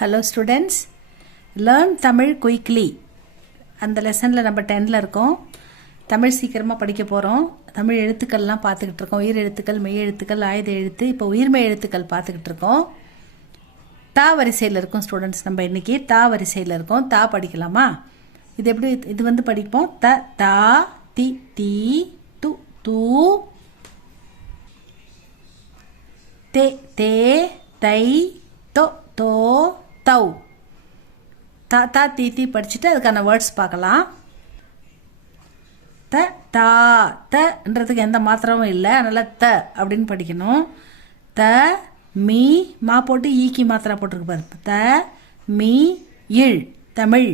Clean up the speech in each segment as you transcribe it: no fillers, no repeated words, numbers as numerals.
Hello students, learn Tamil quickly அந்த லெசனில் நம்ம 10ல் இருக்கோம். தமிழ் சீக்கிரமாக படிக்க போகிறோம். தமிழ் எழுத்துக்கள்லாம் பார்த்துக்கிட்டு இருக்கோம். உயிர் எழுத்துக்கள், மெய் எழுத்துக்கள், ஆயுத எழுத்து. இப்போ உயிர்மெய் எழுத்துக்கள் பார்த்துக்கிட்டு இருக்கோம். தா வரிசையில் இருக்கும் ஸ்டூடெண்ட்ஸ். நம்ம இன்றைக்கி தா வரிசையில் இருக்கோம். தா படிக்கலாமா? இது வந்து படிப்போம். த தா தி தி து து தே தே தை தோ தோ தௌ. தா தா தி தி படிச்சுட்டு அதுக்கான வேர்ட்ஸ் பார்க்கலாம். த தா தன்றதுக்கு எந்த மாத்திரமும் இல்லை, அதனால் த அப்படின்னு படிக்கணும். த மீ மா போட்டு ஈக்கி மாத்திரா போட்டிருக்கு பாரு. த மீ இழ் தமிழ்.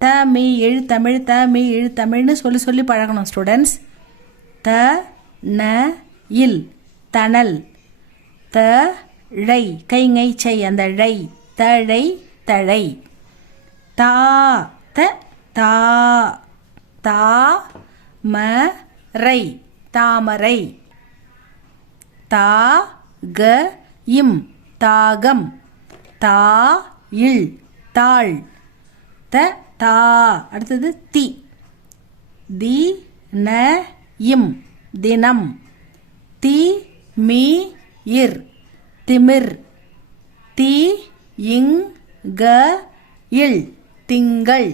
த மீ இழ் தமிழ். த மீ இழ் தமிழ்னு சொல்லி சொல்லி பழகணும் ஸ்டூடெண்ட்ஸ். த ந இல் தணல். த ழை கைங்கை செய் அந்த ழை. தழை தழை. தா த தா தா ம ரை தாமரை. தா க இம் தாகம். தா இல் தாள். த தா அடுத்தது தி தி ந இம் தினம். தி மீ இர் திமிர். தி இங் க இல் திங்கள்.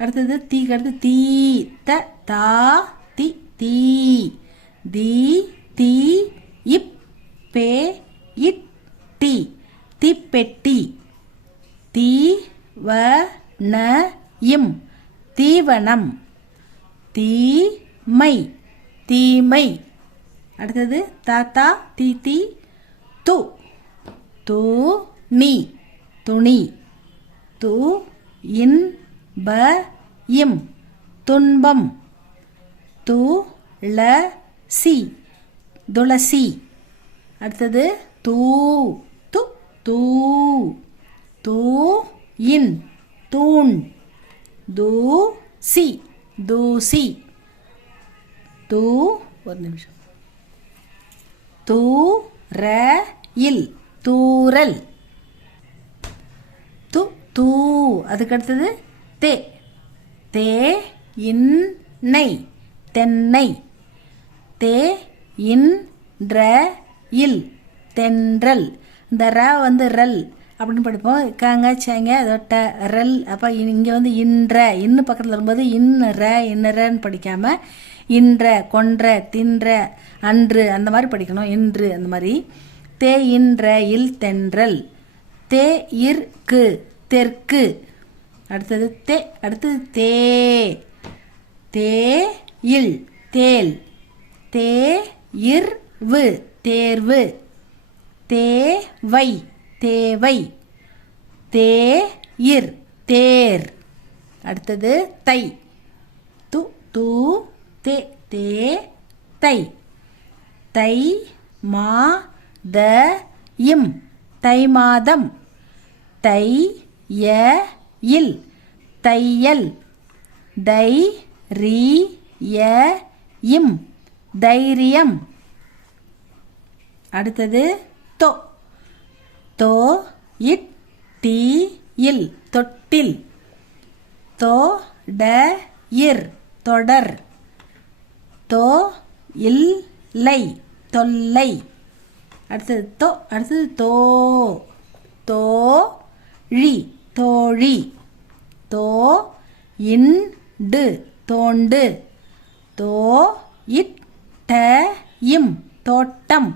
அடுத்தது தீக்கு அடுத்து தீ த தா தி தீ தி தி இப் பே இட் டி தீப்பெட்டி. தீ வ ந இம் தீவனம். தீமை தீமை. அடுத்தது தாத்தா தி தி து து நீ துணி. து இன் ப இம் துன்பம். து ல சி துளசி. அடுத்தது தூ து தூ தூ இன் தூண். து சி தூசி. தூ ஒரு நிமிஷம். தூ ர இல் தூரல். து தூ அதுக்கடுத்தது தே தே இன் நை தென்னை. தே இன் ர இல் தென்றல். இந்த ர வந்து ரல் அப்படின்னு படிப்போம். காங்க சேங்க அதோட்ட ரல். அப்போ இங்கே வந்து இன்ற இன்னு பக்கத்தில் வரும்போது இன்னறன்னு படிக்காமல் இன்ற கொன்ற தின்ற அன்று அந்த மாதிரி படிக்கணும். இன்று அந்த மாதிரி. தே இன்ற இல் தென்றல். தே இற்கு தெற்கு. அடுத்தது தே அடுத்தது தே தே இல் தேல். தே இர்வு தேர்வு. தேவை தேவை. தே இர் தேர். அடுத்தது தை து தூ தே தே தை. தை மா த இம் தை மாதம். தை ய இல் தையல். தை ரீ ய இம் தைரியம். அடுத்தது தோ தோ இட் டி இல் தொட்டில். தோ ட இர் தொடர். தோ இல் லை தொல்லை. அடுத்தது தோ அடுத்தது தோ தோ ழி தோழி. தோ இண்டு தோண்டு. தோ இட் ட இம் தோட்டம்.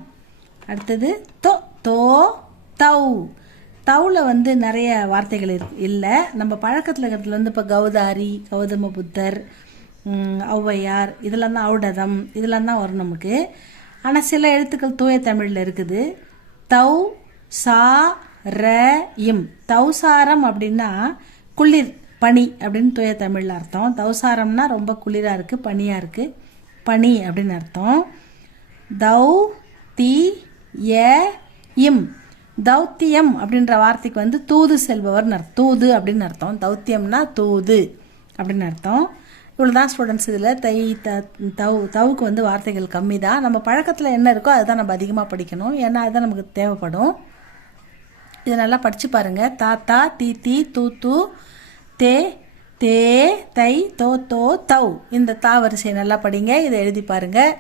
அடுத்தது தோ தோ தௌ. தௌவில் வந்து நிறைய வார்த்தைகள் இல்லை. நம்ம பழக்கத்தில் இருக்கிறதுல வந்து இப்போ கௌதாரி, கௌதம புத்தர், ஔவையார் இதெல்லாம் தான், ஔடதம் இதெல்லாம் தான் வரும் நமக்கு. ஆனால் சில எழுத்துக்கள் தூய தமிழில் இருக்குது. தௌ சா ர இம் தௌசாரம் அப்படின்னா குளிர் பனி அப்படின்னு தூய தமிழில் அர்த்தம். தௌசாரம்னா ரொம்ப குளிராக இருக்குது, பனியாக இருக்குது, பனி அப்படின்னு அர்த்தம். தௌ தி ய இம் தௌத்தியம் அப்படின்ற வார்த்தைக்கு வந்து தூது செல்பவர்னு அர்த்தம். தூது அப்படின்னு அர்த்தம். தௌத்தியம்னா தூது அப்படின்னு அர்த்தம். இவ்வளோ தான் ஸ்டூடெண்ட்ஸ். இதில் தை தவுக்கு வந்து வார்த்தைகள் கம்மி தான். நம்ம பழக்கத்தில் என்ன இருக்கோ அதுதான் நம்ம அதிகமாக படிக்கணும். ஏன்னா அதுதான் நமக்கு தேவைப்படும். இதை நல்லா படித்து பாருங்கள். தாத்தா, தீ தீ, தூ தூ, தே தே, தை, தோ தோ, தௌ. இந்த தா வரிசையை நல்லா படிங்க. இதை எழுதி பாருங்கள்.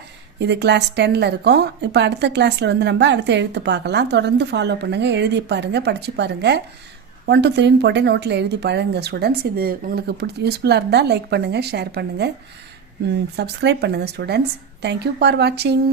இது கிளாஸ் 10ல் இருக்கும். இப்போ அடுத்த கிளாஸில் வந்து நம்ம அடுத்த எழுத்து பார்க்கலாம். தொடர்ந்து ஃபாலோ பண்ணுங்கள். எழுதி பாருங்கள், படித்து பாருங்கள். 1 2 3ன்னு போட்டு நோட்டில் எழுதி பழகுங்க ஸ்டூடெண்ட்ஸ். இது உங்களுக்கு யூஸ்ஃபுல்லாக இருந்தால் லைக் பண்ணுங்கள், ஷேர் பண்ணுங்கள், சப்ஸ்கிரைப் பண்ணுங்கள் ஸ்டூடெண்ட்ஸ். தேங்க்யூ ஃபார் வாட்சிங்.